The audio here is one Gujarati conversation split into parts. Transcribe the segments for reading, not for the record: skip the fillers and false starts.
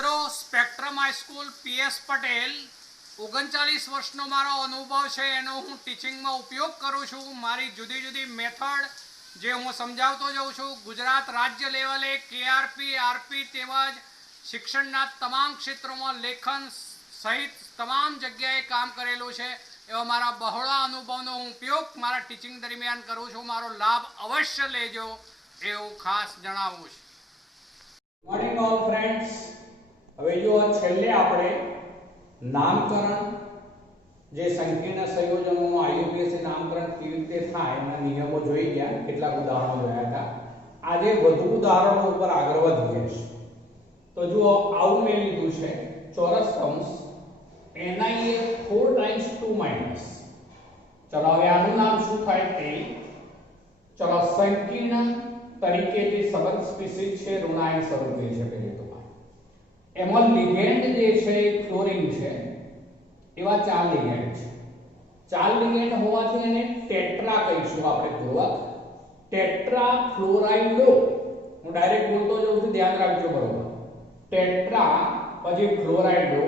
મિત્રો સ્પેક્ટ્રમ હાઈસ્કૂલ પીએસ પટેલ 39 વર્ષનો મારો અનુભવ છે એનો હું ટીચિંગમાં ઉપયોગ કરું છું. મારી જુદી જુદી મેથડ જે હું સમજાવતો જાઉં છું. ગુજરાત રાજ્ય લેવલે કેઆરપી આરપી તેમજ શિક્ષણના તમામ ક્ષેત્રોમાં લેખન સહિત તમામ જગ્યાએ કામ કરેલું છે. એવા મારા બહોળા અનુભવનો હું ઉપયોગ મારા ટીચિંગ દરમિયાન કરું છું. મારો લાભ અવશ્ય લેજો એવું ખાસ જણાવું છું. Morning all friends. હવે જો છેલ્લે આપણે નામકરણ જે સંકીર્ણ સંયોજનોનું આઈયુપીએસસી નામકરણ કેવી રીતે થાય એના નિયમો જોઈ ગયા, કેટલાક ઉદાહરણો જોયા હતા. આજે વધુ ઉદાહરણો ઉપર આગળ વધીએ છીએ. તો જુઓ, આવું મેં લીધું છે ચોરસ કૌંસ ni એ 4 ટાઈમ્સ 2 માઈનસ. ચલો હવે આનું નામ શું થાય તે ચલો સંકીર્ણ તરીકે જે સબંધ સ્પીસીઝ છે ઋણાયન સ્વરૂપે છે. પહેલી તો એમાં લિગેન્ડ જે છે ફ્લોરિન છે. એવા 4 લિગેન્ડ છે. 4 લિગેન્ડ હોવાથી એને ટેટ્રા કહીશું આપણે પૂર્વક. ટેટ્રા ફ્લોરાઇડો. હું ડાયરેક્ટ બોલતો જાઉં છું, ધ્યાન રાખજો બરોબર. ટેટ્રા પછી ફ્લોરાઇડો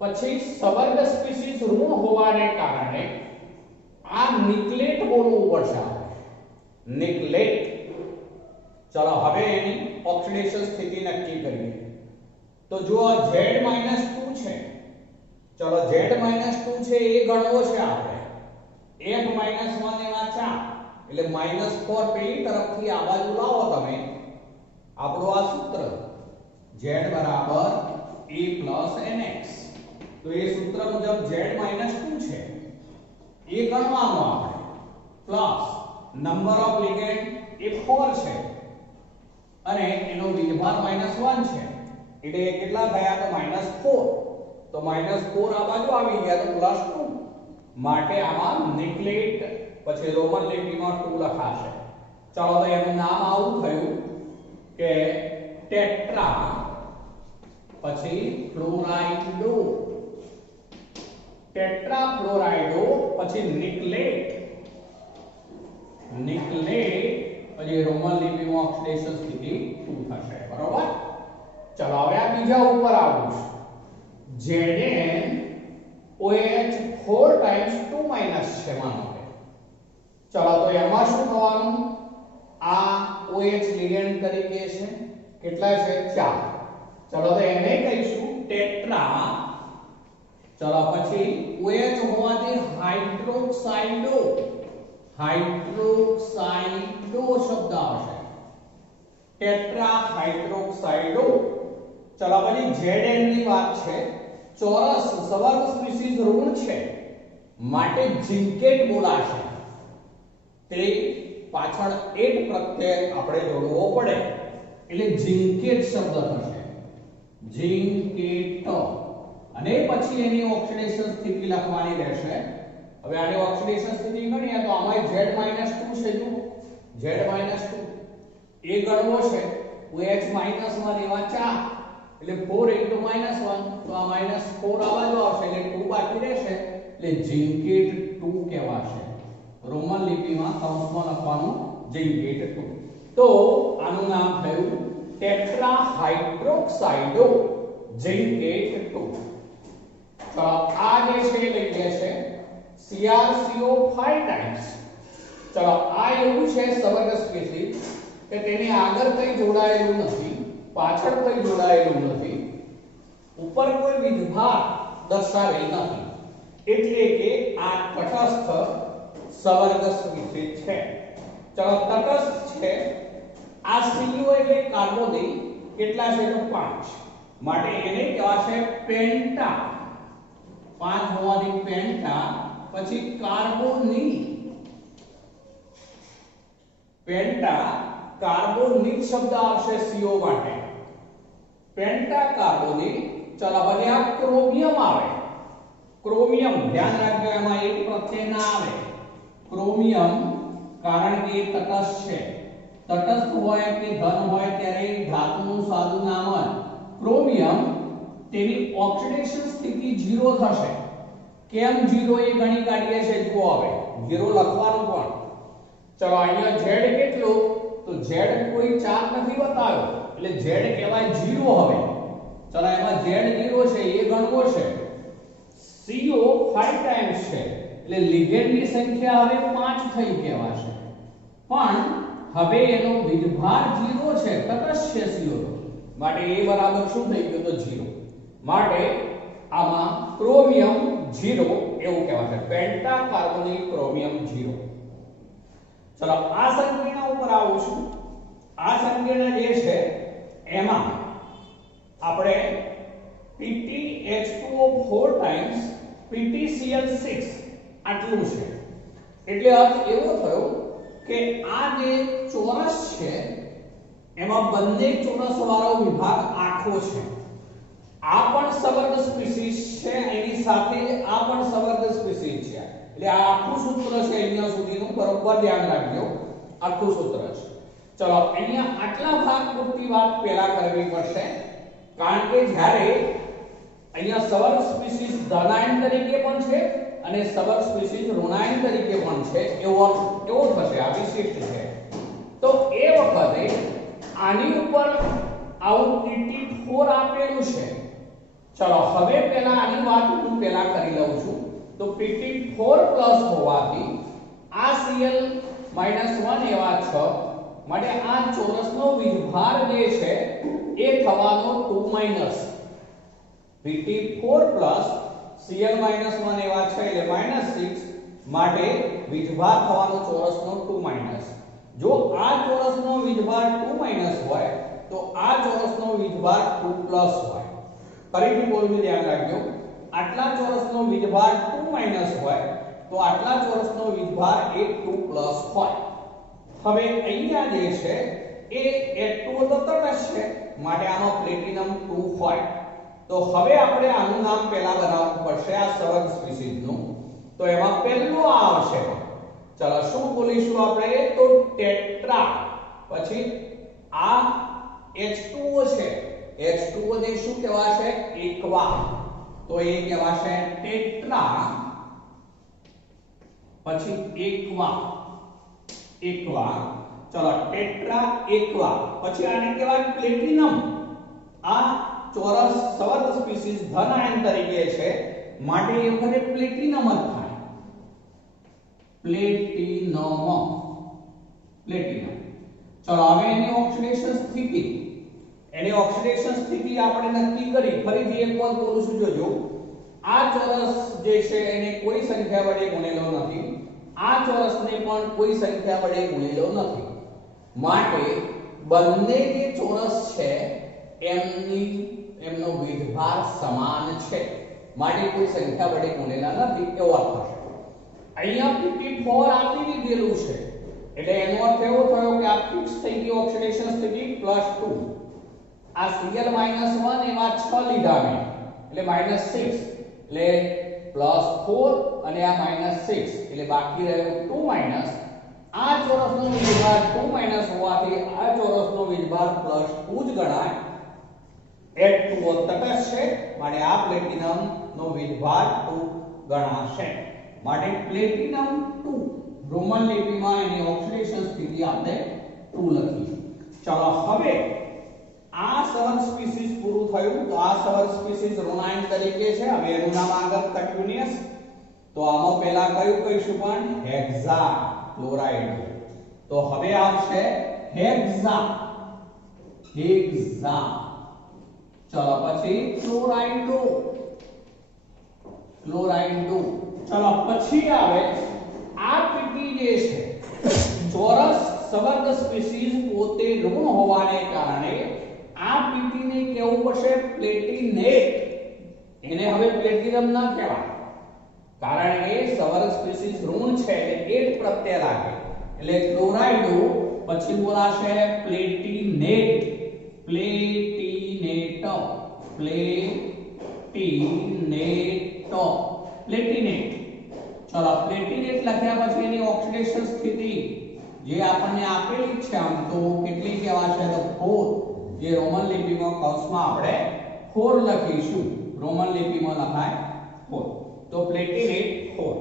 પછી સબંધ સ્પીસીઝ ઋણ હોવાને કારણે આ નિકલેટ બોલવું પડશે. નિકલેટ. ચલો હવે એની ઓક્સિડેશન સ્થિતિ નક્કી કરીએ. તો જો Z - 2 છે, ચલો Z - 2 છે એ ગણવો છે આપણે. F - 1 એમાં 4 એટલે -4 પેલી તરફથી આ બાજુ લાવો તમે. આપણું આ સૂત્ર Z બરાબર A + NX. તો એ સૂત્ર મુજબ Z - 2 છે એ ગણવાનું આપણે, પ્લસ નંબર ઓફ લિગેન્ડ એ 4 છે અને એનો વીજભાર -1 છે એટલે કેટલા થયા તો -4. તો -4 આ બાજુ આવી ગયા તો +2. માટે આમાં નિકલેટ પછી રોમન લિપિમાં 2 લખાશે. ચાલો તો એનું નામ આવું થયું કે ટેટ્રા પછી ફ્લોરાઇડો. ટેટ્રા ફ્લોરાઇડો પછી નિકલેટ. નિકલેટ પછી રોમન લિપિમાં ઓક્સિડેશન સ્થિતિ 2 થશે. બરોબર. ચલો હવે આ બીજા ઉપર આવું છું. ZnOH 4 ટાઈમ્સ 2 માઈનસ છે માનો કે. ચલો તો એમાં શું થવાનું? આ OH લિગેન્ડ તરીકે છે. કેટલા છે? 4. ચલો તો એને કહીશું ટેટ્રા. ચલો પછી OH હોવાથી હાઇડ્રોક્સાઇડો. હાઇડ્રોક્સાઇડો શબ્દ આવશે. ટેટ્રા હાઇડ્રોક્સાઇડો. ચલો પછી Zn ની વાત છે. ચોરસ સવર્ગ સ્પીસીઝ ઋણ છે માટે ઝિંકેટ બોલાશે. તે પાછળ એટ પ્રત્યય આપણે જોડવો પડે એટલે ઝિંકેટ શબ્દ થશે. ઝિંકેટ. અને પછી એની ઓક્સિડેશન સ્થિતિ લખવાની રહેશે. હવે આની ઓક્સિડેશન સ્થિતિ ગણીએ તો આમાં Z - 2 છે. જુઓ Z - 2 એ ગણવો છે. OH -1 એવા 4 એટલે 4 * -1 તો આ -4 આ બાજુ આવશે એટલે 2 બાકી રહેશે એટલે ઝિંકેટ 2 કહેવાશે. રોમન લિપિમાં કૌંસમાં લખવાનું ઝિંકેટ 2. તો આનું નામ થયું ટેટ્રા હાઇડ્રોક્સાઇડો ઝિંકેટ 2. તો આ જે છે લઈ લેશે CrCO5 ટાઈમ્સ. ચલો આ એવું છે સબંધ સ્પીસીઝ કે તેની આગળ કંઈ જોડાયેલું નથી, પાછળ કંઈ જોડાયેલું નથી, ઉપર કોઈ વિભાગ દર્શાવેલ નથી, એટલે કે આ તટસ્થ સવર્ગ સ્પીસીઝ છે. ચલો તટસ્થ છે. આ CO એટલે કાર્બોદિત કેટલા છે તો 5 માટે એને કહેવાશે પેન્ટા. 5 હોવાથી પેન્ટા. પછી કાર્બોનિલ. પેન્ટા કાર્બોનિલ શબ્દ આવશે CO માટે. પેન્ટા કાર્બોનિલ. ચલો પછી આ ક્રોમિયમ આવે. ક્રોમિયમ ધ્યાન રાખજો એમાં એક પ્રત્યય ના આવે. ક્રોમિયમ કારણ કે એ તટસ્થ છે. તટસ્થ હોય કે ધન હોય ત્યારે ધાતુનું સાદું નામ જ ક્રોમિયમ. તેની ઓક્સિડેશન સ્થિતિ 0 થશે. કેમ 0 એ ગણી કાઢીએ છે. જુઓ હવે 0 લખવાનું પણ. ચલો અહીંયા Z કેટલું તો Z કોઈ 4 નથી બતાવ્યો એટલે Z કહેવાય 0. હવે ચલો 5 ટાઈમ્સ છે એટલે લિગેન્ડની સંખ્યા હવે 5 થઈ કહેવાશે, પણ હવે એનો વીજભાર 0 છે, તટસ્થ છે CO2 માટે એ બરાબર શું થઈ ગયું તો 0, માટે આમાં ક્રોમિયમ 0 એવું કહેવાશે, પેન્ટા કાર્બોનિક ક્રોમિયમ 0. ચલો આ સંકીર્ણ ઉપર આવું છું. આ સંકીર્ણ જે છે એમાં આપણે PtH2O4 ટાઈમ્સ PtCl6 આટલું છે, એટલે અર્થ એવો થયો કે આ જે ચોરસ છે એમાં બંને ચોરસ વાળો વિભાગ આખો છે, આ પણ સવર્ગ સ્પીસીસ છે, એની સાથે આ પણ સવર્ગ સ્પીસીસ છે, એટલે આ આખું સૂત્ર છે અહીંયા સુધીનું બરોબર ધ્યાન રાખજો, આખું સૂત્ર છે. ચલો અહીંયા આટલા ભાગ પૂરતી વાત પહેલા કરવી પડશે, કારણ કે જ્યારે અહીંયા સવર્ગ સ્પીસીસ ધનાયન તરીકે પણ છે અને સવર્ગ સ્પીસીસ ઋણાયન તરીકે પણ છે એવો થશે, આ વિશિષ્ટ છે. તો એ વખતે આની ઉપર આવું PT4 આપેલું છે. ચલો હવે પહેલા આની વાત હું પહેલા કરી લઉં છું. તો PT4 પ્લસ હોવાથી આ Cl-1 એવા 6 માટે આ ચોરસનો વીજભાર જે છે એ થવાનો 2 માઈનસ PT4 પ્લસ Cl-1 એવા 6 એટલે -6 માટે વીજભાર થવાનો ચોરસનો 2 માઈનસ. જો આ ચોરસનો વીજભાર 2 માઈનસ હોય તો આ ચોરસનો વીજભાર 2 પ્લસ હોય. ફરીથી બોલું, ધ્યાન રાખજો, આટલા ચોરસનો વીજભાર 2 માઈનસ હોય તો આટલા ચોરસનો વીજભાર એ 2 પ્લસ હોય. હવે અહીંયા જે છે એ H2O તો તટસ્થ છે માટે આમાં પ્લેટિનમ 2 હોય. તો હવે આપણે આનું નામ પહેલા બનાવવું પડશે આ સવર્ગ સ્પીસીસનું. તો એમાં પહેલું આ આવશે. ચલો શું બોલીશું આપણે તો ટેટ્રા, પછી આ H2O છે, H2O ને શું કહેવાશે એક્વા, તો એ કહેવાશે ટેટ્રા, પછી એક્વા ચલો ટેટ્રા એક્વા, પછી આને કહેવાય પ્લેટિનમ. આ ચોરસ સવર્ગ સ્પીસીસ ધન આયન તરીકે છે માટે એ વખતે પ્લેટિનમ જ થાય, પ્લેટિનમ. ચલો હવે એની ઓક્સિડેશન સ્થિતિ આપણે નક્કી કરી. ફરીથી એક વાર બોલું છું, જોજો, આ ચોરસ જે છે એને કોઈ સંખ્યા વડે ગુણેલો નથી, આ ચોરસને પણ કોઈ સંખ્યા વડે ગુણેલો નથી, માટે બંને જે ચોરસ છે એમનો વીજભાર સમાન છે, માટે કોઈ સંખ્યા વડે ગુણેલા નથી એવો અર્થ થશે. અહીંયા PT4 આપી દીધેલું છે એટલે એનો અર્થ એવો થયો કે આ ફિક્સ થઈ ગઈ ઓક્સિડેશન સ્થિતિ +2. આ Cl-1 એવા 6 લીધા મેં એટલે -6 એટલે +4 અને આ -6 એટલે બાકી રહ્યો 2 માઈનસ. આ ચોરસનો વીજભાર 2 માઈનસ હોવાથી આ ચોરસનો વીજભાર +2 જ ગણાય. H2O તટસ્થ છે માટે આ પ્લેટિનમ નો વીજભાર 2 ગણાશે, માટે પ્લેટિનમ 2 રોમન લિપિમાં એની ઓક્સિડેશન સ્થિતિ આપણે 2 લખી. ચલો હવે આ સવર્ગ સ્પીસીસ પૂરું થયું. તો આ સવર્ગ સ્પીસીસ ઋણાયન તરીકે છે. હવે એનું નામ આગળ કન્ટિન્યુઅસ. તો આમાં પહેલા કયું કહીશું પણ હેક્ઝા ક્લોરાઇડ. તો હવે આવશે હેક્ઝા. ચલો પછી ક્લોરાઇડો. ચલો પછી આવે આ પીટી જે છે ચોરસ સવર્ગ સ્પીસીસ પોતે ઋણ હોવાને કારણે આ પીટી ને કેવું પડશે પ્લેટિનેટ. એને હવે પ્લેટિનમ ના કહેવાય કારણ કે સવર્ગ સ્પીસીસ ઋણ છે એટલે એટ પ્રત્યય લાગે એટલે ક્લોરાઇડો પછી બોલાશે પ્લેટિનેટ. ચલો પ્લેટિનેટ લખ્યા પછી એની ઓક્સિડેશન સ્થિતિ જે આપણને આપેલી છે આમ તો કેટલી કહેવાશે તો 4, જે રોમન લિપિમાં કૌંસમાં આપણે 4 લખીશું. રોમન લિપિમાં લખાય 4, તો પ્લેટિનેટ 4.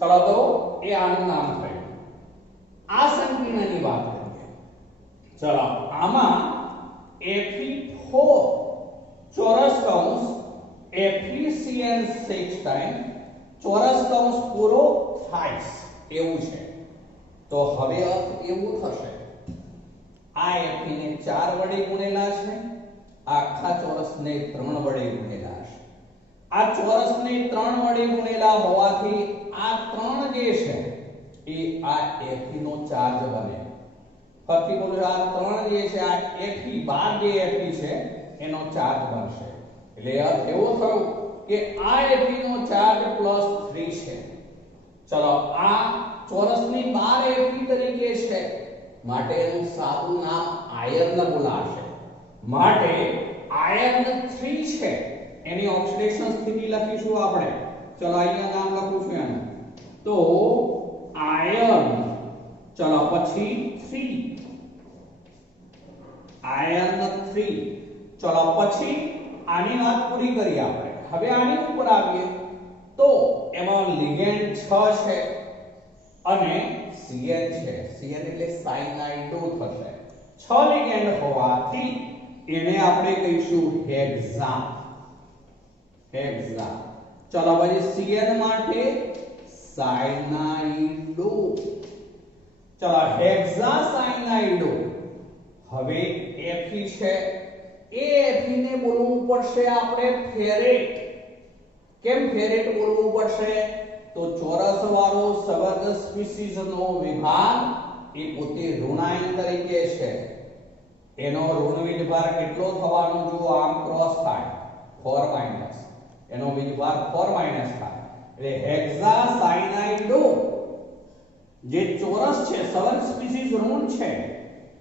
ચલો તો એ આનું નામ થયું. આ સંકીર્ણની વાત કરીએ. ચલો આમાં Fe4 ચોરસ કૌંસ FeCl6 ટાઈમ ચોરસ કૌંસ પૂરો થાય એવું છે. તો હવે અર્થ એવું થશે આ એફી ને 4 વડે ગુણેલા છે, આખા ચોરસને 3 વડે ગુણેલા છે. આ ચોરસને 3 વડે ગુણેલા હોવાથી આ 3 જે છે એ આ એફી નો ચાર્જ બને. ફરીથી બોલું, આ 3 જે છે આ એફી 12 જે એફી છે એનો ચાર્જ બનશે. એટલે અર્થ એવો થયો કે આ એફી નો ચાર્જ +3 છે. ચલો આ ચોરસની 12 એફી તરીકે છે માટે એનું સાદું નામ આયર્ન બોલાશે. માટે આયર્ન 3 છે એની ઓક્સિડેશન સ્થિતિ લખીશું આપણે. ચલો અહીંયા નામ લખું છું એનું. તો આયર્ન, ચલો પછી 3, આયર્ન 3. ચલો પછી આની વાત પૂરી કરી આપણે. હવે આની ઉપર આવીએ તો એમાં લિગેન્ડ 6 છે અને Cn છે. Cn એટલે સાયનાઇડો થશે. 6 લિગેન્ડ હોવાથી એને આપણે કહીશું હેક્ઝા. હેક્ઝા. ચલો પછી Cn માટે સાયનાઇડો. ચલો હેક્ઝા સાયનાઇડો. હવે Fe છે એ Fe ને બોલવું પડશે આપણે ફેરેટ. કેમ ફેરેટ બોલવું પડશે? તો ચોરસ વાળો સવર્ગ સ્પીસીઝ નો વિભાગ એ પોતે ઋણાયન તરીકે છે. એનો ઋણ વીજભાર કેટલો થવાનો? જો આમ ક્રોસ થાય 4 એનો વીજભાર 4 થાય. એટલે હેક્ઝા સાયનાઇડો જે ચોરસ છે સવર્ગ સ્પીસીઝ ઋણ છે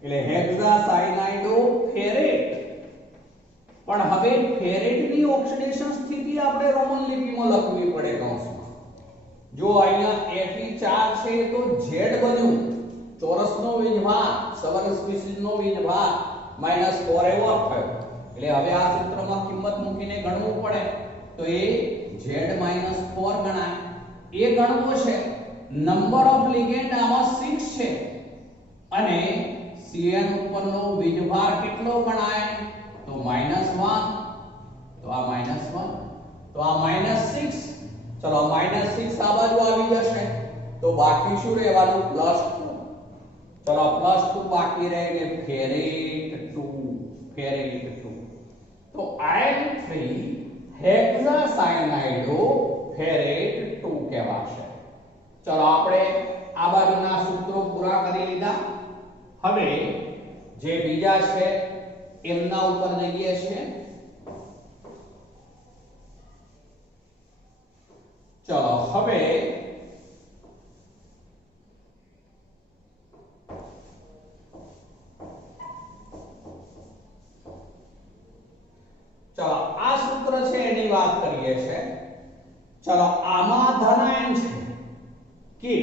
એટલે હેક્ઝા સાયનાઇડો ફેરેટ. પણ હવે ફેરેટની ઓક્સિડેશન સ્થિતિ આપણે રોમન લિપિમાં લખવી પડે કૌંસમાં. જો અહીંયા Fe4 છે તો Z બન્યું, ચોરસનો વીજભાર સવર્ગ સ્પીસીઝનો વીજભાર -4 એવો થયો. એટલે હવે આ સૂત્રમાં કિંમત મૂકીને ગણવું પડે તો એ Z-4 ગણાય. એ ગણવો છે. નંબર ઓફ લિગેન્ડ આમાં 6 છે અને Cn ઉપરનો વીજભાર કેટલો ગણાય? તો -1. તો આ -1 તો આ -6. ચલો -6 આ બાજુ આવી જશે તો બાકી શું રહેવાનું? +2. ચલો +2 બાકી રહે એટલે ફેરેટ 2. ફેરેટ 2. તો આયર્ન 3 હેક્ઝા સાયનાઇડો ફેરેટ 2 કહેવાશે. ચલો આપણે આ બાજુના સૂત્રો પૂરા કરી લીધા. હવે જે બીજા છે એમના ઉપર જઈએ છીએ. ચલો હવે ચલો આ સૂત્ર છે એની વાત કરીએ છે. ચલો આમાં ધનાયન છે કે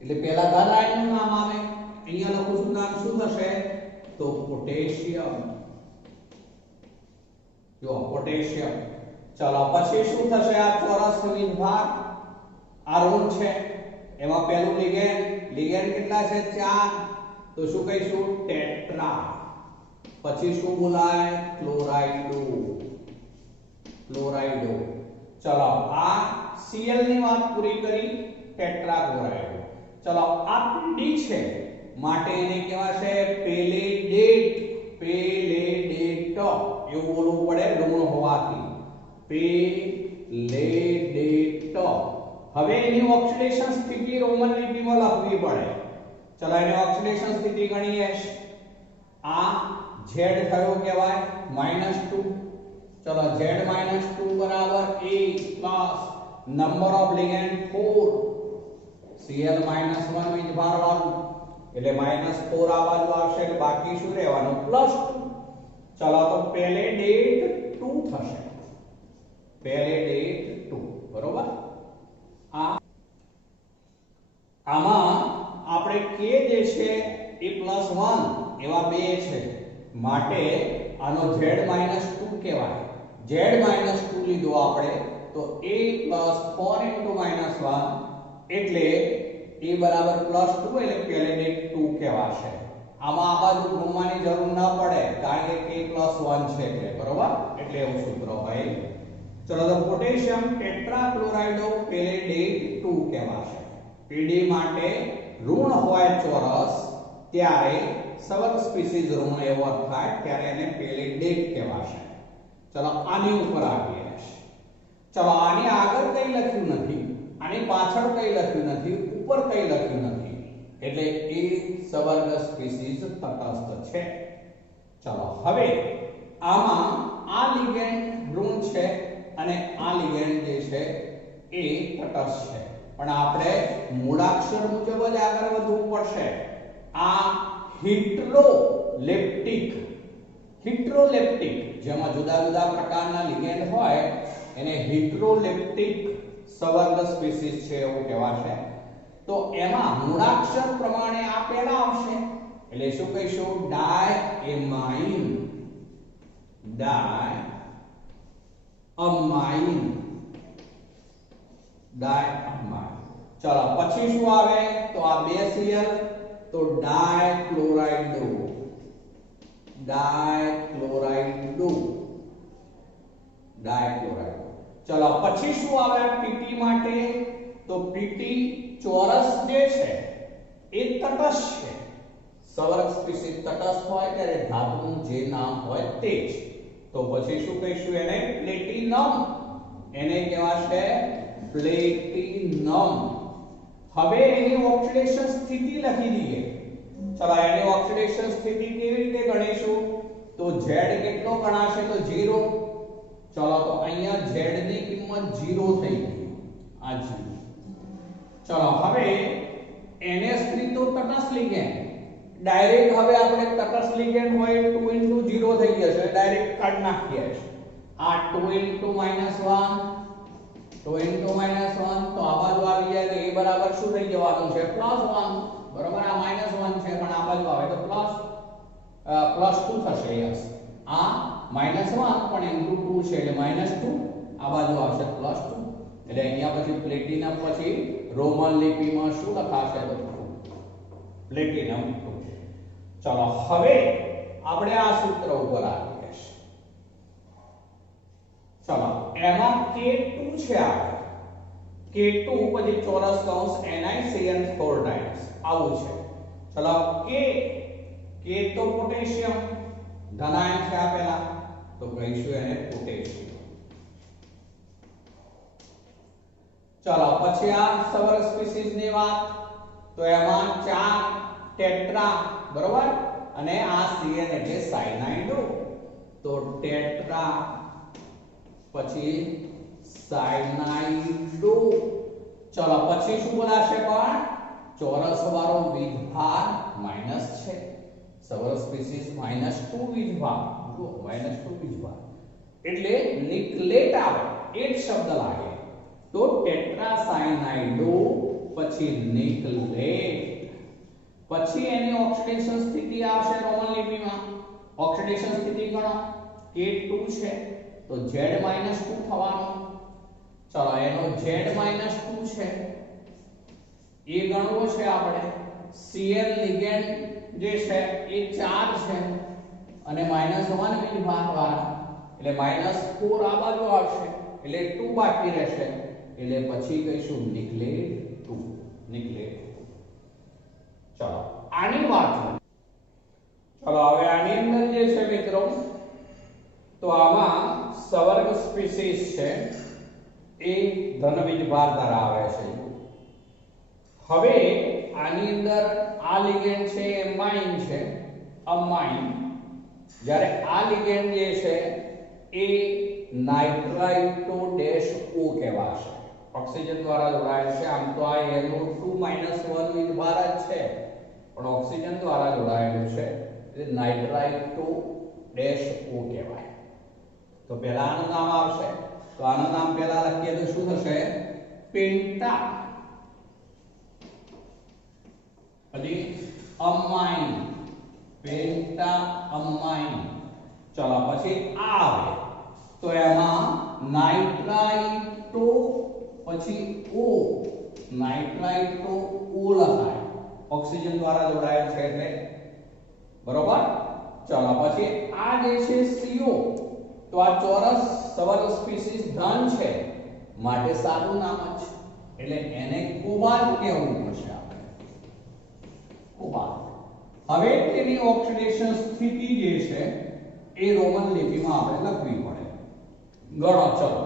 એટલે પહેલા ધનાયનનું નામ આવે. અહીંયા લખું છું નામ શું થશે? તો પોટેશિયમ. જો પોટેશિયમ. ચલો પછી શું થશે? આ ચોરસ વીજભાર આ ઋણ છે એમાં પહેલું લિગેન્ડ કેટલા છે? 4. તો શું કહીશું? ટેટ્રા. પછી શું બોલાય? ક્લોરાઇડો. ક્લોરાઇડો. ચલો આ Cl ની વાત પૂરી કરી, ટેટ્રા ક્લોરાઇડો. ચલો આ Pd છે માટે એને કહેવાશે પેલેડેટ. પેલેડેટ એવું બોલવું પડે ઋણ હોવાથી. પેલેડેટ. હવે એની ઓક્સિડેશન સ્થિતિ રોમન લિપિમાં લખવી પડે. ચલો એની ઓક્સિડેશન સ્થિતિ ગણીએ. આ Z થયો કહેવાય -2. ચલો Z-2 બરાબર A plus number of ligand 4. Cl -1 વીજભાર વાળું એટલે -4 આ બાજુ આવશે એટલે બાકી શું રહેવાનું? +2. ચલો તો પેલેડેટ 2 થશે. પેલેડેટ 2 બરોબર. આમાં આપણે K જે છે એ +1 એવા બે છે માટે આનો Z-2 કહેવાય. Z-2 લીધો આપણે તો A + 4 * -1 એટલે A બરાબર +2 એટલે પેલેડેટ 2 કહેવાશે. આમાં આ બાજુ ગુણવાની જરૂર ન પડે કારણ કે K + 1 છે એટલે બરોબર. એટલે એવું સૂત્ર હોય. ચલો તો પોટેશિયમ ટેટ્રાક્લોરાઇડ ઓફ પેલેડેટ 2 કહેવાશે. Pd માટે ઋણ હોય ચોરસ ત્યારે સવર્ગ સ્પીસીઝ ઋણ એવો થાય ત્યારે એને પેલેડેટ કહેવાશે. ચલો આની ઉપર આવીએ. ચલો આની આગળ કઈ લખ્યું નથી, આની પાછળ કઈ લખ્યું નથી, ઉપર કઈ લખ્યું નથી, એટલે એ સવર્ગ સ્પીસીઝ તટસ્થ છે. ચલો હવે આમાં આ લિગેન્ડ ઋણ છે અને આ લિગેન્ડ જે છે એ તટસ્થ છે, પણ આપણે મૂળાક્ષર મુજબ જ આગળ વધવું પડશે. આ હિટ્રોલેપ્ટિક જેમાં જુદા જુદા પ્રકારના લિગેન્ડ હોય એને હિટ્રોલેપ્ટિક સવર્ગ સ્પીસીઝ છે એવું કહેવાશે. તો એમાં મૂળાક્ષર પ્રમાણે આ પહેલા આવશે એટલે શું કહીશું? ડાયએમાઇન. ચલો પછી શું આવે? તો આ બે Cl તો ડાયક્લોરાઇડ. ચલો પછી શું આવે Pt માટે? તો Pt ચોરસ જે છે એ તટસ્થ છે. સવર્ગ સ્પીસીઝ તટસ્થ હોય ત્યારે ધાતુનું જે નામ હોય તે જ. તો પછી શું કહીશું? એને પ્લેટિનમ. એને કહેવાશે પ્લેટિનમ. હવે એની ઓક્સિડેશન સ્થિતિ લખી દઈએ. ચલો એની ઓક્સિડેશન સ્થિતિ કેવી રીતે ગણીશું? તો Z કેટલો ગણાશે? તો 0. ચલો તો અહીંયા Z ની કિંમત 0 થઈ ગઈ. આ 0. ચલો હવે NH3 તો તટસ્થ લિગેન્ડ. ડાયરેક્ટ હવે આપણે તટસ્થ લિગેન્ડ હોય 2 * 0 થઈ જશે, ડાયરેક્ટ કાઢી નાખીએ. આ 2 * -1 તો આ બાજુ આવી જાય તો એ બરાબર શું થઈ જવાનું છે? +1. બરોબર. આ -1 છે પણ આ બાજુ આવે તો +2 થશે. યસ, આ -1 પણ * 2 છે એટલે -2. આ બાજુ આવશે +2. એટલે અહીંયા પછી પ્લેટિનમ પછી રોમન લિપિમાં શું લખાશે? તો પ્લેટિનમ 2. ચલો હવે આપણે આ સૂત્ર ઉપર આવીએ. ચલો એમાં K2 છે. આપણે K2 પછી ચોરસ કૌંસ NiCN 4 ટાઈમ્સ આવું છે. ચલો K તો પોટેશિયમ ધનાયન છે આપેલા, તો કહીશું એને પોટેશિયમ. ચલો પછી આ સવર્ગ સ્પીસીઝ ની વાત, તો એમાં 4 ટેટ્રા, બરોબર, અને આ CN એટલે સાયનાઇડ. તો ટેટ્રા પછી સાયનાઇડ. ચલો પછી શું બોલાશે? પણ ચોરસ વાળો વીજભાર માઈનસ છે. સવર્ગ સ્પીસીઝ -2 વીજભાર. જો -2 વીજભાર એટલે નિકલેટ આવે, એ જ શબ્દ લાગે. તો ટેટ્રાસાયનાઇડ પછી નિકલેટ. પછી એની ઓક્સિડેશન સ્થિતિ આવશે રોમન લિપિમાં. ઓક્સિડેશન સ્થિતિ ગણો. K2 છે તો Z -2 થવાનો. ચલો એનો Z -2 છે એ ગણવો છે આપણે. Cl લિગેન્ડ જે છે એ 4 છે અને -1 વીજભાર વાળા એટલે -4 આ બાજુ આવશે એટલે 2 બાકી રહેશે એટલે પછી કહીશું નિકલેટ 2. ચલો આની વાત. ચલો હવે આની અંદર જે છે મિત્રો, તો આમાં સવર્ગ સ્પીસીઝ છે એ ધન વીજભાર ધરાવે છે. હવે આની અંદર આ લિગેન્ડ છે એમાઇન છે, અમાઇન. જ્યારે આ લિગેન્ડ જે છે એ નાઇટ્રાઇટો ડેશ O કહેવાશે. ઓક્સિજન દ્વારા જોડાયેલ છે. આમ તો આ NO2 -1 વીજભાર જ છે પણ ઓક્સિજન દ્વારા જોડાયેલું છે એટલે નાઇટ્રાઇટો ડેશ O કહેવાય. તો પહેલા આનું નામ આવશે. તો આનું નામ પહેલા લખીએ તો શું થશે? પેન્ટા. પછી અમાઇન, પેન્ટા અમાઇન. ચલો પછી આ આવે તો એમાં નાઇટ્રાઇટો પછી O, નાઇટ્રાઇટો O લખાય. ઓક્સિજન દ્વારા જોડાયેલ છે એટલે, બરોબર. ચલો પછી આ જે છે CO, તો તો આ ચોરસ સવર્ગ સ્પીસીસ ધન છે માટે સાદું નામ જ, એટલે એને કોબાલ્ટ કહેવું પડશે આપણે, કોબાલ્ટ. હવે તેની ઓક્સિડેશન સ્થિતિ જે છે એ રોમન લિપિમાં આપણે લખવી પડે. ગણો ચલો,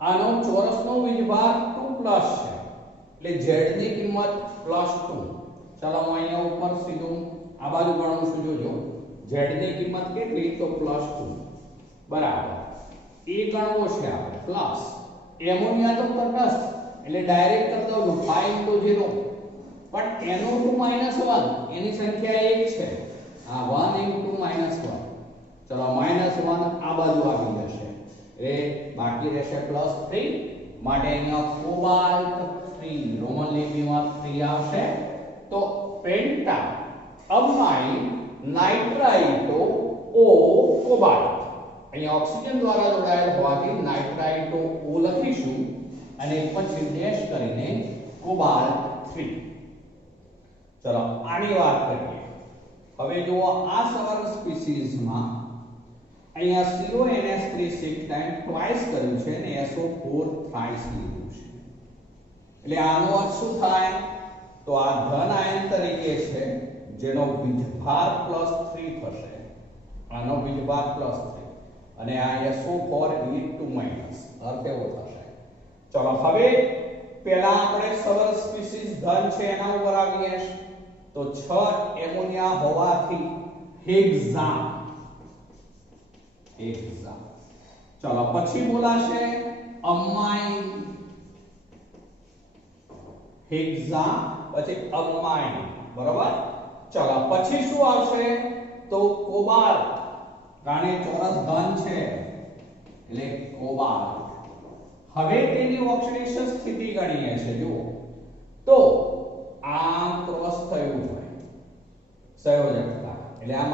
આનો ચોરસનો વીજભાર 2 છે, એટલે z ની કિંમત +2. ચાલો હું અહીંયા ઉપર સીધું આ બાજુ ગણું છું, જોજો z ની કિંમત કેટલી, તો +2 બરાબર. એ ગણવો છે આપણે પ્લસ. એમોનિયા તો તટસ્થ એટલે ડાયરેક્ટ કરી દઉં છું 5 * 0, પણ NO2 -1 એની સંખ્યા 1 છે, આ 1 * -1. ચલો -1 આ બાજુ આવી જશે, એ બાકી રહેશે +3, માટે અહીંયા કોબાલ્ટ 3 રોમન લિપિમાં 3 આવશે. તો પેન્ટા અમાઇન નાઇટ્રાઇટો ઓ કોબાલ્ટ, અહીંયા ઓક્સિજન દ્વારા જોડાયેલ હોવાથી નાઇટ્રાઇટો ઓ લખીશું અને પછી ડેશ કરીને કોબાલ્ટ 3. ચલો આની વાત કરીએ. હવે જુઓ આ સવર્ગ સ્પીસીસમાં અહીંયા CONS3 6 ટાઈમ ટ્વાઇસ કર્યું છે અને SO4 થ્રાઇસ લીધું છે, એટલે આનો અર્થ શું થાય, તો આ ધન આયન તરીકે છે જેનો વીજભાર +3 થશે, આનો વીજભાર +3 અને આ SO4 E2-, અર્થ એવો થશે. ચલો હવે પહેલા આપણે સવર્ગ સ્પીસીસ ધન છે એના ઉપર આવીએ. તો 6 એમોનિયા હોવાથી હેક્ઝા. ચલો પછી બોલાશે અમાઇન, હેક્ઝા પછી અમાઇન, બરોબર. ચલો પછી શું આવશે, તો કોબાલ્ટ, કારણ કે ચોરસ ધન છે એટલે કોબાલ્ટ. હવે તેની ઓક્સિડેશન સ્થિતિ ગણીએ છે, જુઓ તો આ ક્રોસ થયું હોય સંયોજકતા, એટલે આ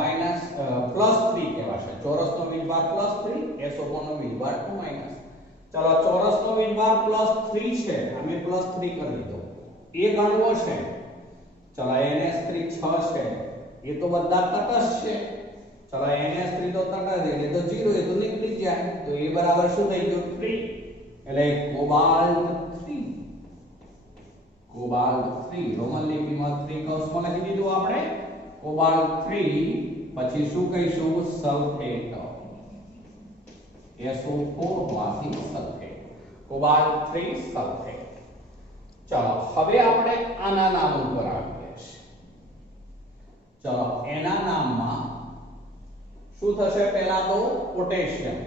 +3 કહેવાશે. ચોરસનો વીજભાર +3, SO4 નો વીજભાર 2-. ચલો ચોરસનો વીજભાર +3 છે, અમે +3 કરી દીધો, એ ગણવો છે. ચલો NS3 6 છે, એ તો બધા તટસ્થ છે. ચલો NS3 તો તટસ્થ એટલે તો 0, એ તો નીકળી જાય, તો એ બરાબર શું થઈ ગયું 3, એટલે કોબાલ્ટ 3. કોબાલ્ટ 3 રોમન લિપિમાં 3 કૌંસમાં લખી દીધું આપણે, કોબાલ્ટ 3. પછી શું કહીશું, સલ્ફેટ, SO4 માંથી સલ્ફેટ, કોબાલ્ટ 3 સલ્ફેટ. ચલો હવે આપણે આના નામ ઉપર આવીએ છીએ. ચલો એના નામમાં શું થશે, પહેલા તો પોટેશિયમ,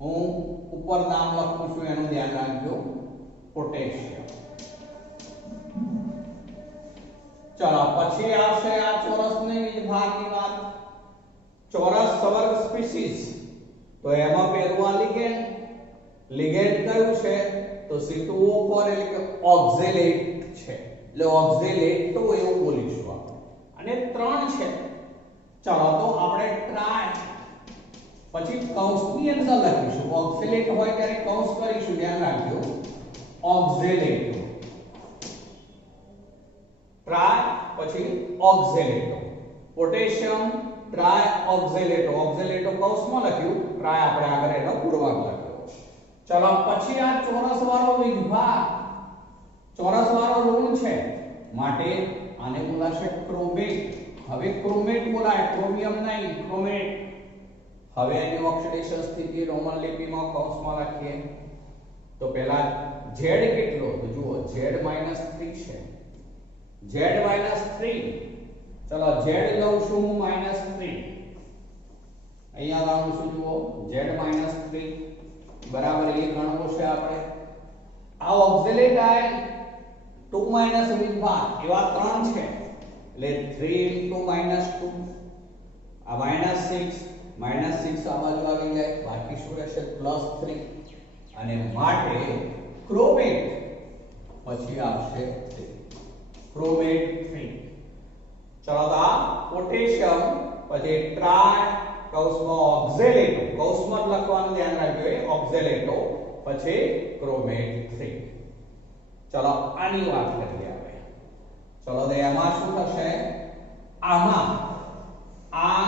હું ઉપર નામ લખું છું એનું ધ્યાન રાખજો, પોટેશિયમ. ચલો પછી આવશે આ ચોરસની વીજભારની વાત. ચોરસ સવર્ગ સ્પીસીસ, તો એમાં પહેલું આ લિગેન્ડ. લિગેન્ડ કયું છે, તો C2O4 એટલે કે ઓક્ઝેલેટ છે, એટલે ઓક્ઝેલેટો એવું બોલીશું આપણે. અને 3 છે. ચલો તો આપણે ટ્રાય, પછી કૌંસની અંદર લખીશું, ઓક્ઝેલેટ હોય ત્યારે કૌંસ કરીશું, ધ્યાન રાખજો, ઓક્ઝેલેટો, ટ્રાય પછી ઓક્ઝેલેટો, પોટેશિયમ ટ્રાય ઓક્ઝેલેટો, ઓક્ઝેલેટો કૌંસમાં લખ્યું, ટ્રાય આપણે આગળ એનો પૂર્વાંક લખ્યો. ચલો પછી આ ચોરસ વાળો વીજભાર, ચોરસ વાળો ઋણ છે માટે આને બોલાશે ક્રોમેટ. હવે ક્રોમેટ બોલાય, ક્રોમિયમ નહીં, ક્રોમેટ. હવે એની ઓક્સિડેશન સ્થિતિ રોમન લિપિમાં કૌંસમાં લખીએ. તો પહેલા Z કેટલો, તો જુઓ Z -3 છે, Z -3. ચલો Z લઉં છું હું -3, અહીંયા લાવું છું, જુઓ Z -3 બરાબર, એ ગણવો છે આપણે. આ ઓક્ઝેલેટ આયન 2 વીજભાર એવા 3 છે, એટલે 3 * -2, આ -6 આ બાજુ આવી જાય, બાકી શું રહેશે +3, અને માટે ક્રોમેટ પછી આવશે 3, ક્રોમેટ 3. ચલો આ પોટેશિયમ પછી ટ્રાય કૌંસમાં ઓક્ઝેલેટો, કૌંસમાં લખવાનું ધ્યાન રાખજો, એ ઓક્ઝેલેટો પછી ક્રોમેટ 3. ચલો આની વાત કરીએ આપણે. ચલો તો એમાં શું થશે, આમાં આ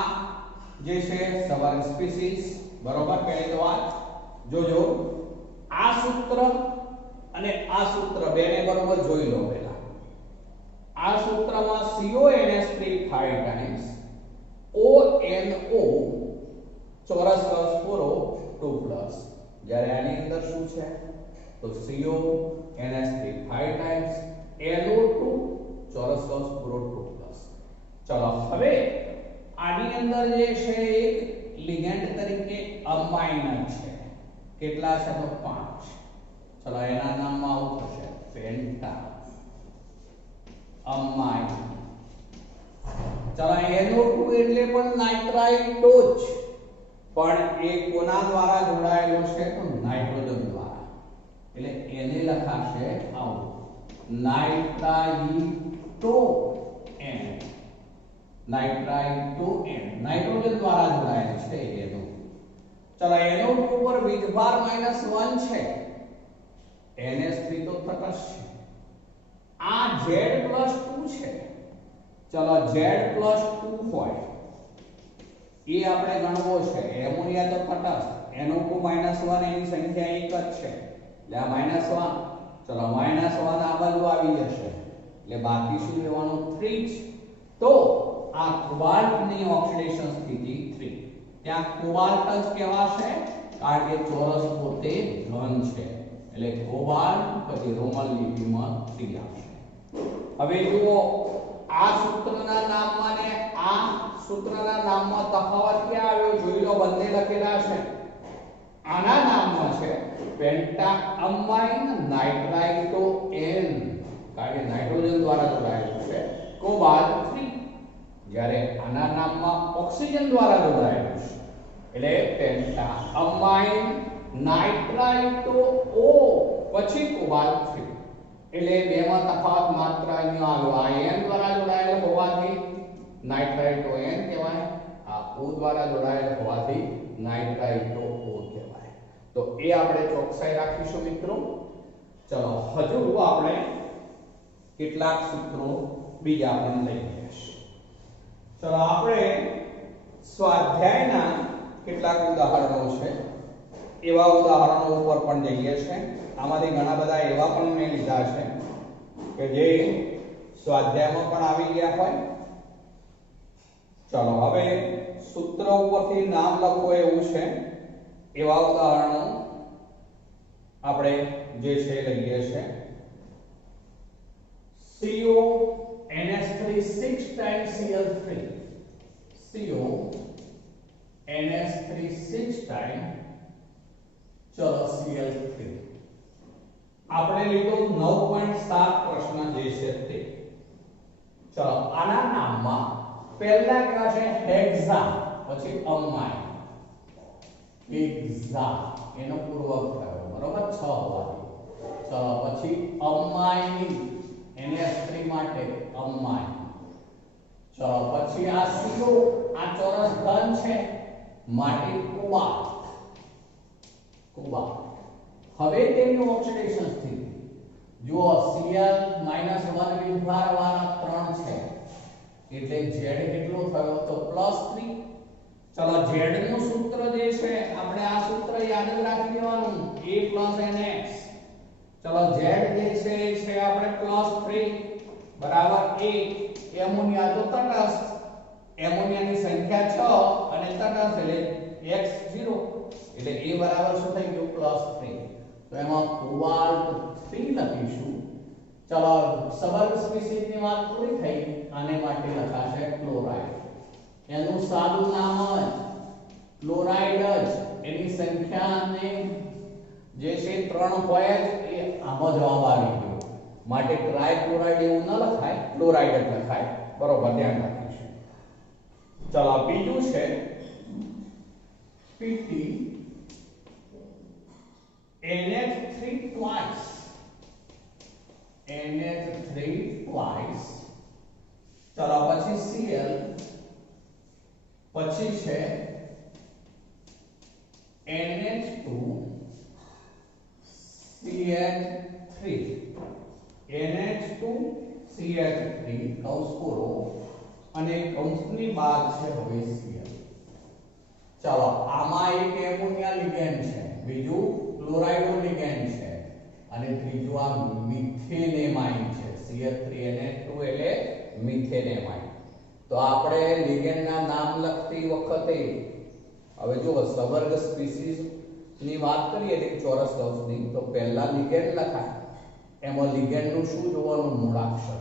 જે છે સવર્ગ સ્પીસીસ બરોબર. પહેલી તો વાત જોજો, આ સૂત્ર અને આ સૂત્ર બેને બરોબર જોઈ લો પહેલા. આ સૂત્રમાં CONS3 5 times ONO ચોરસ કૌંસ પૂરો 2 પ્લસ, જ્યારે આની અંદર શું છે તો CONS3 5 times NO2 ચોરસ કૌંસ પૂરો 2 પ્લસ. ચલો હવે આની અંદર જે છે એક લિગેન્ડ તરીકે અમાઇન છે. કેટલા છે તો 5. ચલો એના નામમાં આવું થશે પેન્ટા અમાઇન. ચલો NO2 એટલે પણ નાઇટ્રાઇટો જ, પણ એ કોના દ્વારા જોડાયેલો છે તો નાઇટ્રોજન દ્વારા, એટલે એને લખાશે આવું નાઇટ્રાઇટો N. નાઇટ્રાઇટો N નાઇટ્રોજન દ્વારા જોડાયેલ છે એનો. ચલો NO2 પર વીજભાર -1 છે, NH3 તો તટસ્થ છે. આ Z+2 છે. ચલો Z+2 હોય એ આપણે ગણવો છે. એમોનિયા તો તટસ્થ, NO2 -1 એની સંખ્યા એક જ છે એટલે આ -1. ચલો -1 આ બાજુ આવી જશે એટલે બાકી શું રહેવાનું 3 જ. તો આ કોબાલ્ટની ઓક્સિડેશન સ્થિતિ 3. ત્યાં કોબાલ્ટ જ કહેવાશે કારણ કે ચોરસ પોતે ઘન છે એટલે કોબાલ્ટ પછી રોમન લિપિમાં 3 આવશે. હવે જુઓ આ સૂત્રના નામમાં ને આ સૂત્રના નામમાં તફાવત ક્યાં આવ્યો જોઈ લો. બંને લખેલા છે. આના નામમાં છે પેન્ટાઅમાઇન નાઇટ્રાઇટો N કારણ કે નાઇટ્રોજન દ્વારા જોડાયેલું છે કોબાલ્ટ 3, જ્યારે આના નામમાં ઓક્સિજન દ્વારા જોડાયેલું છે એટલે પેન્ટાઅમાઇન નાઇટ્રાઇટો O પછી કોબાલ્ટ 3. એટલે બેમાં તફાવત માત્ર અહીંયા આવ્યો. આ N દ્વારા જોડાયેલો હોવાથી નાઇટ્રાઇટો N કહેવાય, આ O દ્વારા જોડાયેલો હોવાથી નાઇટ્રાઇટો O કહેવાય. તો એ આપણે ચોકસાઈ રાખીશું મિત્રો. ચલો હજુ આપણે કેટલાક સૂત્રો બીજા પણ લઈએ છીએ. ચલો આપણે સ્વાધ્યાયના કેટલાક ઉદાહરણો છે એવા ઉદાહરણો ઉપર પણ જઈએ છીએ. આમાંથી ઘણા બધા એવા પણ મેં લીધા છે કે જે સ્વાધ્યાયમાં પણ આવી ગયા હોય. ચલો હવે સૂત્ર ઉપરથી નામ લખો એવું છે એવા ઉદાહરણો આપણે જે છે લઈએ છે. CONS3 6 times Cl3, CONS3 6 times ચલો Cl3 આપણે લીધો 9.7 પ્રશ્ન જે છે તે. ચલો આના નામમાં પહેલા કયા છે હેક્ઝા પછી અમાઇન. હેક્ઝા એનો પૂર્વક થયો બરોબર 6 હોવાથી. ચલો પછી અમાઇન NH3 માટે અમાઇન. ચલો પછી આ CO આ ચોરસ ઘન છે માટે કોબાલ્ટ. કોબાલ્ટ હવે તેની ઓક્સિડેશન સ્થિતિ જુઓ Cl -1 વીજભાર વાળા 3 છે એટલે Z કેટલો થયો તો +3. ચલો Z નું સૂત્ર જે છે આપણે આ સૂત્ર યાદ જ રાખી દેવાનું A + NX. ચલો Z જે છે એ છે આપણે +3 બરાબર A. એમોનિયા તો તટસ્થ, એમોનિયાની સંખ્યા 6 અને તટસ્થ એટલે x 0 એટલે A બરાબર શું થઈ ગયું +3. તો એમાં કોબાલ્ટ 3 લખીશું. ચલો સબલ સ્પીસીઝની વાત પૂરી થઈ. આને માટે લખાશે ક્લોરાઇડ. એનું સાદું નામ જ ક્લોરાઇડ જ. એની સંખ્યાને જે છે 3 હોય જ એ આમાં જવાબ આવી ગયો માટે ટ્રાઇક્લોરાઇડ એવું ન લખાય, ક્લોરાઇડ જ લખાય. બરોબર ધ્યાન રાખીશું. ચલો બીજું છે PT NH3 twice, NH3 twice. ચલો પછી Cl પછી છે NH2 CH3, NH2 CH3 કૌંસ પૂરો અને કૌંસની બહાર છે હવે Cl. ચલો આમાં એક એમોનિયા લિગેન્ડ છે, બીજું ક્લોરાઇડો લિગેન્ડ છે અને ત્રીજું આ મિથેનેમાઇન છે. CH3Na2 એટલે મિથેનેમાઇન. તો આપણે લિગેન્ડના નામ લખતી વખતે હવે જો સવર્ગ સ્પીસીઝ ની વાત કરીએ કે ચોરસ કૌંસની, તો પહેલા લિગેન્ડ લખાય. એમાં લિગેન્ડ નું શું જોવાનું? મૂળાક્ષર.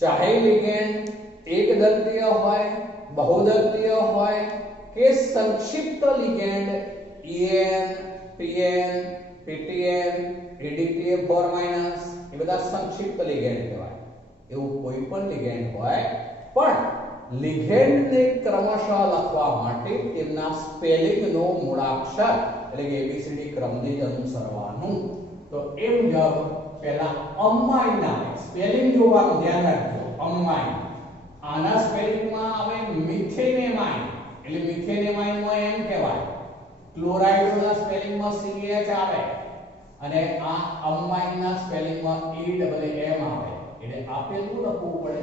ચાહે લિગેન્ડ એકદંતીય હોય, બહુદંતીય હોય કે સંક્ષિપ્ત ligand EN, PN, PTN, EDTA4- એ બધા સંક્ષિપ્ત લિગેન્ડ કહેવાય. એવું કોઈ પણ લિગેન્ડ હોય, પણ લિગેન્ડને ક્રમશઃ લખવા માટે તેમના સ્પેલિંગનો મૂળાક્ષર એટલે કે ABCD ક્રમને જ અનુસરવાનું. તો એ મુજબ પહેલા અમાઇન આવે. સ્પેલિંગ જોવાનું, ધ્યાન રાખજો. અમાઇન આના સ્પેલિંગમાં આવે મિથેનેમાઇન એટલે મિથેનેમાઇનમાં એમ કહેવાય. ક્લોરાઇડોના સ્પેલિંગમાં CH આવે અને આ અમાઇનના સ્પેલિંગમાં EAM આવે. એટલે આપેલું લખવું પડે.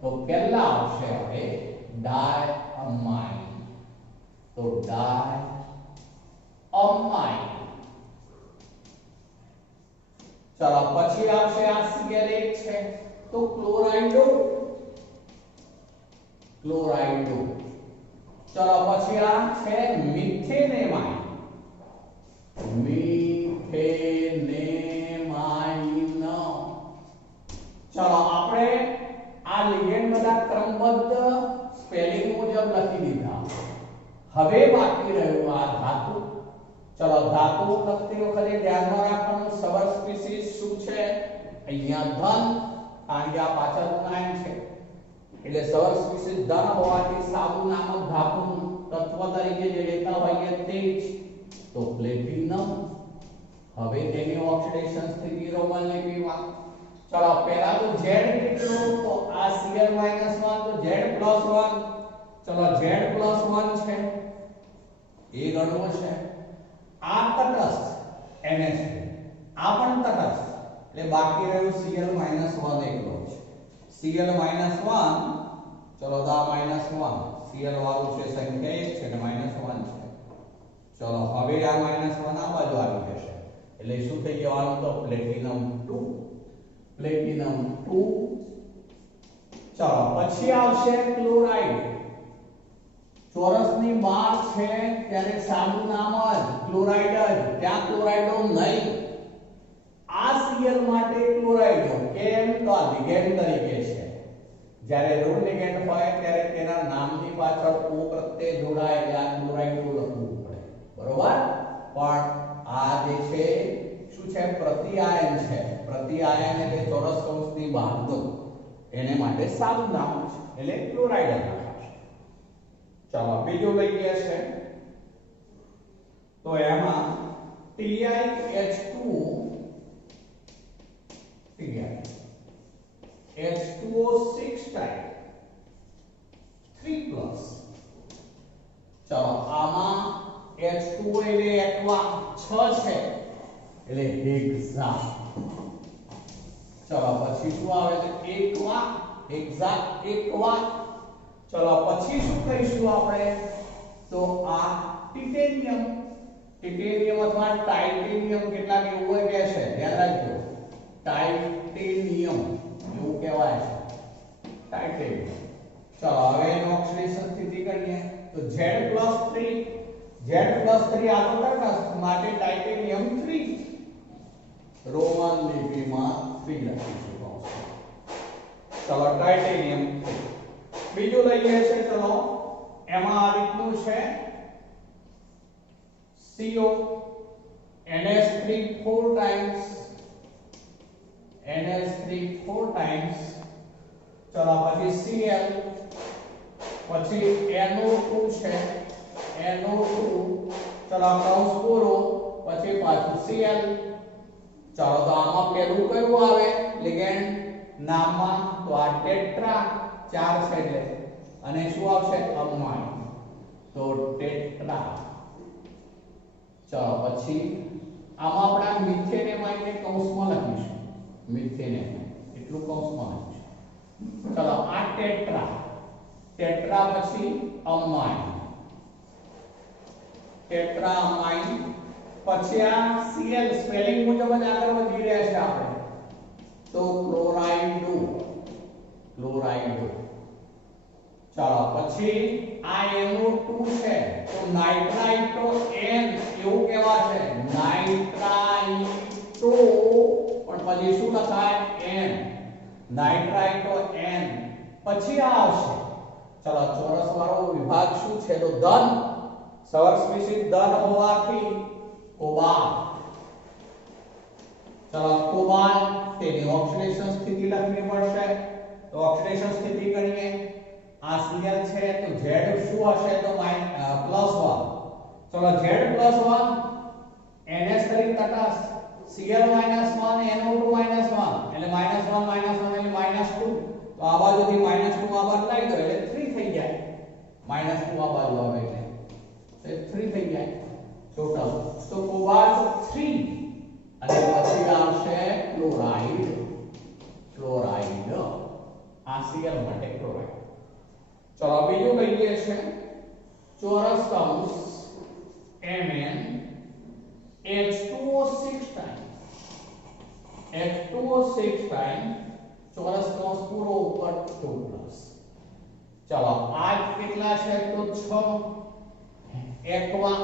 તો પહેલા આવશે હવે ડાયઅમાઇન. તો ડાયઅમાઇન. ચલો પછી આવશે આ Cl છે તો ક્લોરાઇડો. ક્લોરાઇડો. ચલો પછી આ છે મિથેનેમાઇન. મિથેનેમાઇન. ચલો આપણે આ લિગેન્ડ બધા ક્રમબદ્ધ સ્પેલિંગ મુજબ લખી દીધા. હવે બાકી રહ્યું આ ધાતુ. ચલો ધાતુ લખતી વખતે ધ્યાનમાં રાખવાનું સવર સ્પીસીઝ શું છે? અહીંયા ધન, કારણ કે આ પાછળનું નામ છે એટલે સવર સ્પીસીઝ ધન હોવાથી સાદું નામ જ ધાતુનું તત્વ તરીકે જે લેતા હોઈએ તે જ. તો પ્લેટિનમ. હવે તેની ઓક્સિડેશન સ્થિતિ રોમન લિપિમાં. ચલો પહેલા તો Z કેટલું? તો આ Cl-1 તો Z+1. ચલો Z+1 છે એ ગણવું છે. આ તટસ્થ NH3, આ પણ તટસ્થ એટલે બાકી રહ્યું Cl-1 એકલો છે. Cl-1 ચલો તો આ -1 Cl વાળું છે સંખ્યા 1 છે એટલે -1 છે. ચલો હવે આ -1 આ બાજુ આવી જશે એટલે શું થઈ જવાનું? તો પ્લેટિનમ 2. પ્લેટિનમ 2. ચલો પછી આવશે ક્લોરાઇડ. ચોરસની બહાર છે ત્યારે સાદું નામ જ ક્લોરાઇડ જ, ત્યાં ક્લોરાઇડો નહીં. આ Cl માટે ક્લોરાઇડો. કેમ? તો આ લિગેન્ડ તરીકે છે. જ્યારે ઋણ લિગેન્ડ હોય ત્યારે તેના નામની પાછળ O પ્રત્યય જોડાય એટલે આ ક્લોરાઇડો લખવું પડે. બરોબર? પણ આ જે છે શું છે? પ્રતિઆયન છે. પ્રતિઆયન એટલે ચોરસ કૌંસની બહારનું, એને માટે સાદું નામ છે એટલે ક્લોરાઇડ લખાશે. ચાલો બીજું લઈએ છે તો એમાં TiH2O H2O6 type 3+. ચાલો આમાં H2O એટલે એકવા 6 છે એટલે હેક્સા. ચલો પછી શું આવે છે? એકવા, હેક્સા એકવા. ચલો પછી શું કહીશું આપણે? તો આ ટિટેનિયમ. ટિટેનિયમ અથવા ટાઇટેનિયમ કેટલાક એવું હોય કે છે, ધ્યાન રાખજો. ટાઇટેનિયમ એવું કહેવાય છે. ટાઇટેનિયમ. ચલો હવે એનો ઓક્સિડેશન સ્થિતિ કરીએ તો Z+3. Z+3 આનો તટસ્થ માટે ટાઇટેનિયમ 3. રોમન લિપિમાં 3 લખીશું. ચલો ટાઇટેનિયમ 3. બીજું લઈએ છે. ચલો એમાં આ રીતનું છે CO NH3 4 times NH3 4 times. ચલો પછી Cl, પછી NO2 છે NO2. ચલો કૌંસ પૂરો, પછી પાછું Cl. ચલો તો આમાં પેલું કયું આવે લિગેન્ડ નામમાં? તો આ ટેટ્રા 4 છે એટલે, અને શું આવશે? અમાઇન. તો ટેટ્રા. ચલો પછી આમાં આપણે મિથેનેમાઇન ને કૌંસમાં લખીશું. મિથેનેમાઇન એટલું કૌંસમાં લખીશું. ચલો આ ટેટ્રા. ટેટ્રા પછી અમાઇન. ટેટ્રામાઇન. પછી આ Cl સ્પેલિંગ મુજબ જ આગળ વધી રહ્યા છે આપણે, તો ક્લોરાઇડ. ચાલો પછી આ NO2 છે તો નાઇટ્રાઇટો N એવું કહેવાશે, નાઇટ્રાઇટો, પણ પછી શું લખાય N, નાઇટ્રાઇટો N. પછી આ આવશે, ચાલો ચોરસ વાળો વિભાગ શું છે તો ધન, સવર સ્પીસીસ ધન હોવાથી કોબાલ્ટ. ચાલો કોબાલ્ટ, તેની ઓક્સિડેશન સ્થિતિ લખવી પડશે, તો ઓક્સિડેશન સ્થિતિ કરીએ. આ Cl છે તો Z શું હશે તો +1. ચલો Z +1 NH3 તટસ્થ, Cl -1 NO2 -1 એટલે -1 એટલે -2. તો આ બાજુથી -2 આ બાજુ લઈ દો એટલે 3 થઈ જાય. -2 આ બાજુ આવે એટલે 3 થઈ જાય ટોટલ. તો કોબાલ્ટ 3 અને પછી આવશે ક્લોરાઇડ. આ Cl માટે ક્લોરાઇડ. ચલો બીજું લઈએ છે ચોરસ કૌંસ Mn H2O6 ટાઈમ ચોરસ કૌંસ પૂરો ઉપર 2+. ચલો આ કેટલા છે તો 6 એકવા,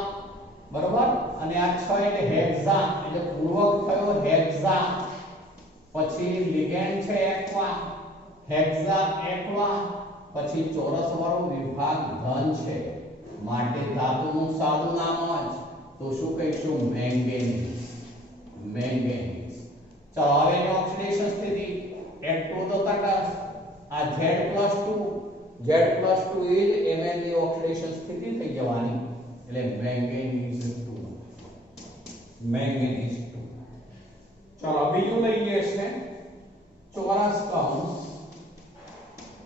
બરોબર, અને આ 6 એટલે હેક્સા, એટલે પૂર્વક થયો હેક્સા. પછી લિગેન્ડ છે એકવા, હેક્સા એકવા. પછી ચોરસ વાળો વિભાગ ધન છે માટે ધાતુનું સાદું નામ જ તો શું કહીશું મેંગેનીઝ. ચાલો હવે એની ઓક્સિડેશન સ્થિતિ H2 તો તટસ્થ, આ Z+2 ઇઝ Mn ની ઓક્સિડેશન સ્થિતિ થઈ જવાની એટલે મેંગેનીઝ 2. ચાલો બીજું લઈએ છે ચોરસ કૌંસ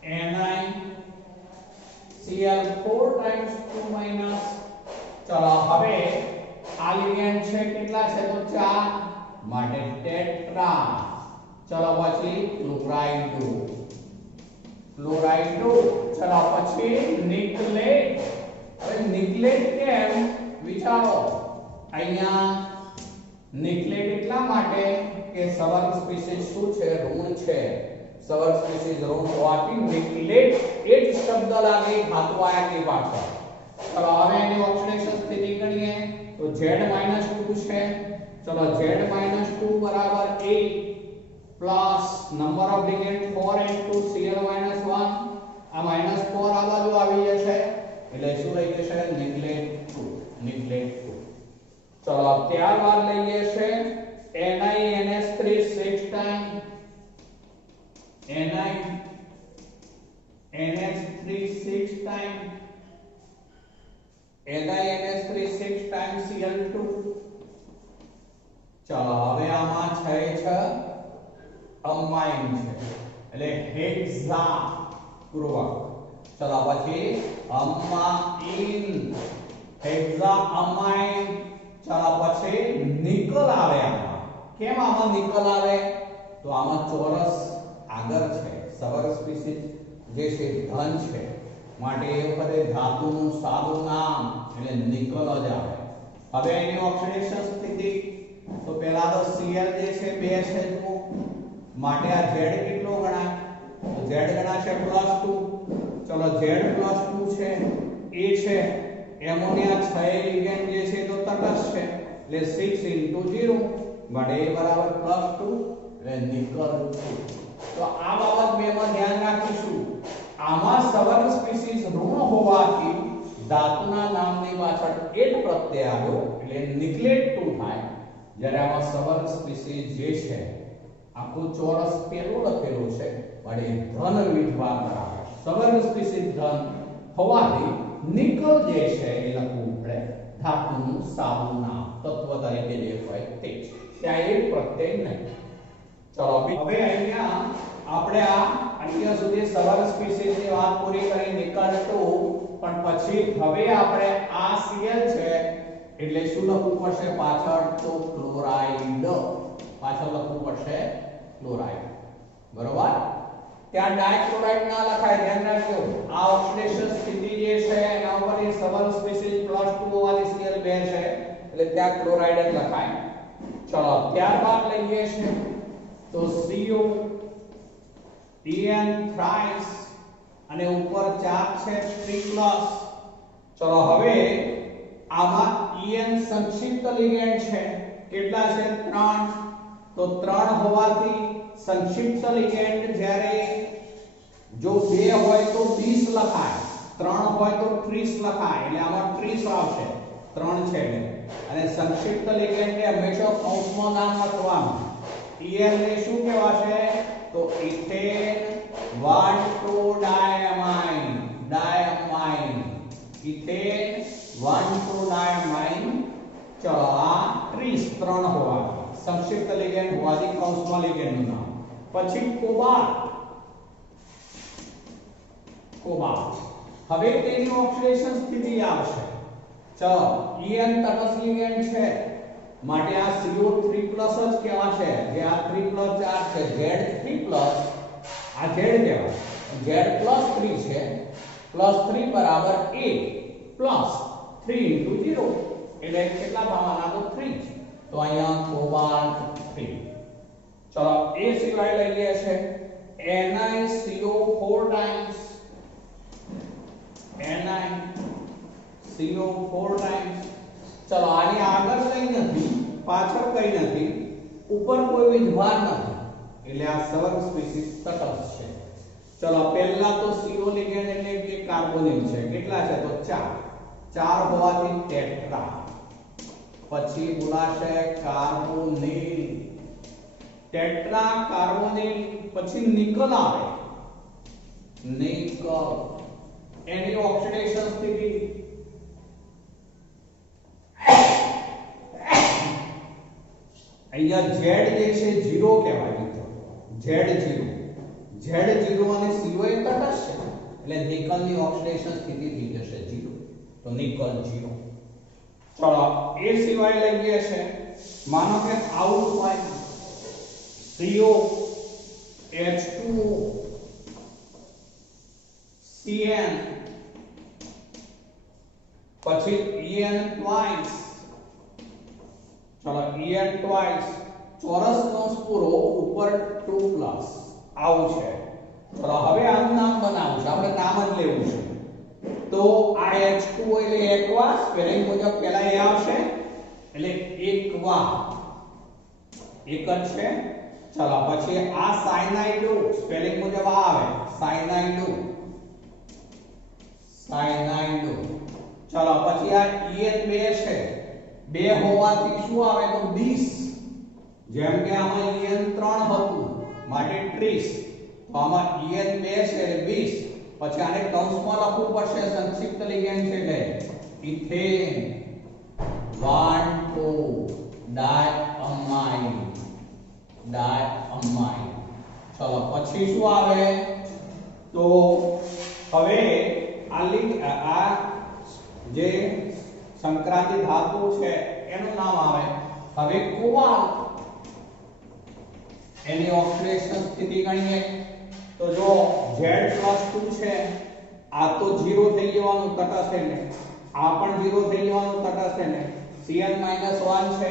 NiCl4 ટાઈમ્સ 2 ચલો હવે આ લિગેન્ડ છે કેટલા છે તો 4 માટે ટેટ્રા. ચલો પછી ક્લોરાઇડ. ચલો પછી નિકલેટ. હવે નિકલેટ કેમ વિચારો, અહીંયા નિકલેટ એટલા માટે કે સવર સ્પીસીસ શું છે ઋણ છે, સવર સ્પીસીસ ઋણ હોવાથી નિકલેટ એ જ શબ્દ લાગે ધાતુ આયનની પાછળ. ચલો હવે એની ઓક્સિડેશન સ્થિતિ ગણીએ તો Z -2 છે. ચલો Z -2 બરાબર 8 plus number of ligand 4 * Cl -1 આ -4 આ બાજુ આવી જશે એટલે શું લઈ જશે નિકલેટ 2. ચલો ત્યારબાદ લઈએ છે NiNH3 6 time, NiNH3 6 time Cl2. ચલો હવે આમાં છે અમાઇન છે એટલે હેક્સા પૂર્વક. ચલો પછી અમાઇન, હેક્સા અમાઇન. ચલો પછી નિકલ આવે આમાં. કેમ આમાં નિકલ આવે તો આમાં ચોરસ આગળ છે, સવર સ્પીસીસ જે છે ધન છે માટે એ વખતે ધાતુનું સાદું નામ એટલે નિકલ જ આવે. હવે એની ઓક્સિડેશન સ્થિતિ તો પહેલા તો Cl જે છે 2 છે જુઓ, માટે આ Z કેટલો ગણાય તો Z ગણાશે +2. ચલો Z +2 છે એ છે એમોનિયા 6 લિગેન્ડ જે છે તો તટસ્થ છે એટલે 6 * 0 માટે A બરાબર +2 એટલે નિકલ 2. તો આ બાબત બેમાં ધ્યાન રાખીશું. આમાં સવર સ્પીસીસ ઋણ હોવાથી ધાતુના નામની પાછળ એટ પ્રત્યય આવ્યો એટલે નિકલેટ 2 થાય. જ્યારે આમાં સવર સ્પીસીસ જે છે આખું ચોરસ પેલું લખેલું છે પણ એ ધન વિભાગ ધરાવે, સવર સ્પીસીસ ધન હોવાથી નિકલ જે છે એ લખવું પડે ધાતુનું સાદું નામ, તત્વ તરીકે જે હોય તે જ, ત્યાં એક પ્રત્યય નહીં. ચલો હવે અહીંયા આપણે અહીંયા સુધી સવર સ્પીસીસની વાત પૂરી કરી નિકલ 2, પણ પછી હવે આપણે આ Cl છે એટલે શું લખવું પડશે પાછળ તો ક્લોરાઇડ, પાછળ લખવું પડશે ક્લોરાઇડ, બરોબર. ત્યાં ડાયક્લોરાઇડ ના લખાય, ધ્યાન રાખજો. આ ઓક્સિડેશન સ્થિતિ જે છે એના ઉપર એ સબલ સ્પીસીઝ +2 વાળી Cl2 છે એટલે ત્યાં ક્લોરાઇડ જ લખાય. ચલો ત્યારબાદ લઈએ છે તો CO En thrice અને ઉપર ચાર્જ છે 3+. ચલો હવે આમાં En સંક્ષિપ્ત લિગેન્ડ છે, કેટલા છે 3. તો 3 હોવાથી સંક્ષિપ્ત લિગેન્ડ જ્યારે જો 2 હોય તો 20 લખાય, 3 હોય તો 30 લખાય, એટલે આમાં 30 આવશે, 3 છે અને સંક્ષિપ્ત લિગેન્ડ ને હંમેશા કૌંસમાં નામ લખવાનું. En ને શું કહેવાશે તો ethane 1,2-diamine, diamine, ethane 1,2-diamine. ચલો આ 30 3 હોવાથી સંક્ષિપ્ત લિગેન્ડ હોવાથી કૌંસમાં લિગેન્ડનું નામ. પછી કોબાલ્ટ, કોબાલ્ટ હવે તેની ઓક્સિડેશન સ્થિતિ આવશે. ચલો En તટસ્થ લિગેન્ડ છે માટે આ CO3+ જ કહેવાશે, જે આ 3+ ચાર્જ છે Z3+, આ Z કહેવાય, Z+3 છે, +3 બરાબર 8 પ્લસ 3 * 0 એટલે કેટલા થવાના તો 3, તો અહીંયા કોબાલ્ટ 3. ચલો એ સિવાય લઈએ છે NiCO4 times, NiCO4 times. ચલો આની આગળ કઈ નથી, પાછળ કઈ નથી, ઉપર કોઈ વીજભાર નથી એટલે આ સબલ સ્પીસીઝ તટસ્થ છે. ચલો પહેલા તો CO લિગેન્ડ એટલે કે કાર્બોનિલ છે, કેટલા છે તો 4 હોવાથી ટેટ્રા. પછી બોલાશે કાર્બોનિલ, ટેટ્રા કાર્બોનિલ. પછી નિકલ આવે, નિકલ, એની ઓક્સિડેશન સ્થિતિ અહીંયા Z જે છે 0 કહેવાય મિત્રો, Z0, Z0 અને CO એ તટસ્થ છે એટલે નિકલની ઓક્સિડેશન સ્થિતિ થઈ જશે 0, તો નિકલ 0. ચલો એ સિવાય લઈએ છે માનો કે આવું હોય CO H2O Cn પછી En twice. ચલો En twice ચોરસ કૌંસ પૂરો ઉપર 2+ આવું છે. ચલો હવે આનું નામ બનાવવું છે, આપણે નામ જ લેવું છે. તો આ H2O એટલે એકવા, સ્પેલિંગ મુજબ પહેલા એ આવશે એટલે એકવા, એક જ છે. ચલો પછી આ સાયનાઇડો, સ્પેલિંગ મુજબ આ આવે સાયનાઇડો, સાયનાઇડો. ચલો પછી આ En 2 છે, 2 હોવાથી શું આવે તો 20, જેમ કે આમાં En 3 હતું માટે 30, તો આમાં En 2 છે એટલે 20. પછી આને કૌંસમાં લખવું પડશે, સંક્ષિપ્ત લિગેન્ડ છે એટલે ઇથેન 1,2-diamine, diamine. ચલો પછી શું આવે તો હવે આ જે સંક્રાંતિ ધાતુ છે એનું નામ આવે હવે કોબાલ્ટ. એની ઓક્સિડેશન સ્થિતિ ગણીએ તો જો Z+2 છે, આ તો 0 થઈ જવાનું તટસ્થ છે ને, આ પણ 0 થઈ જવાનું તટસ્થ છે ને, Cn - 1 છે,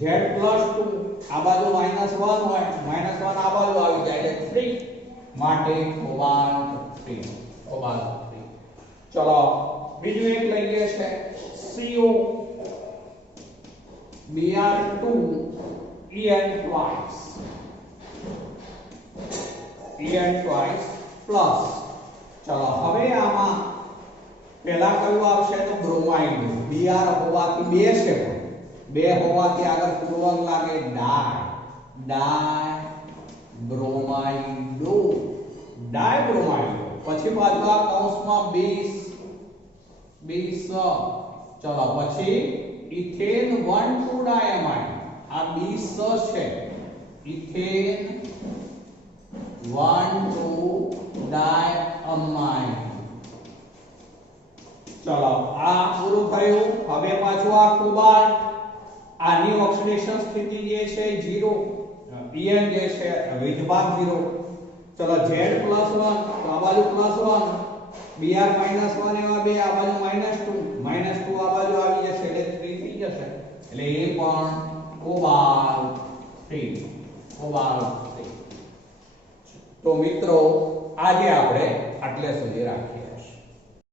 Z+2 આ બાજુ -1 હોય, -1 આ બાજુ આવી જાય એટલે 3 માટે કોબાલ્ટ 3, કોબાલ્ટ 3. ચલો બીજું એક લઈએ છે CO Br2 En twice, En twice plus. ચલો હવે આમાં પહેલા કયું આવશે તો બ્રોમાઇડ, Br હોવાથી 2 છે, પણ 2 હોવાથી આગળ પૂર્વક લાગે ડાય, ડાય બ્રોમાઇડો, ડાય બ્રોમાઇડો. પછી પાછું આ કૌંસમાં 20. ચલો પછી ઇથેન 1,2-diamine, આ 20 છે, ઇથેન 1,2-diamine. ચલો આ પૂરું થયું. હવે પાછું આ કોબાલ્ટ, આની ઓક્સિડેશન સ્થિતિ જે છે 0, En જે છે વીજભાર 0. ચલો z +1 તો આ બાજુ +1 br -1 એવા બે આ બાજુ -2 આ બાજુ આવી જશે એટલે 3 થઈ જશે એટલે એ પણ કોબાલ્ટ 3 તો મિત્રો આજે આપણે આટલે સુધી રાખીએ.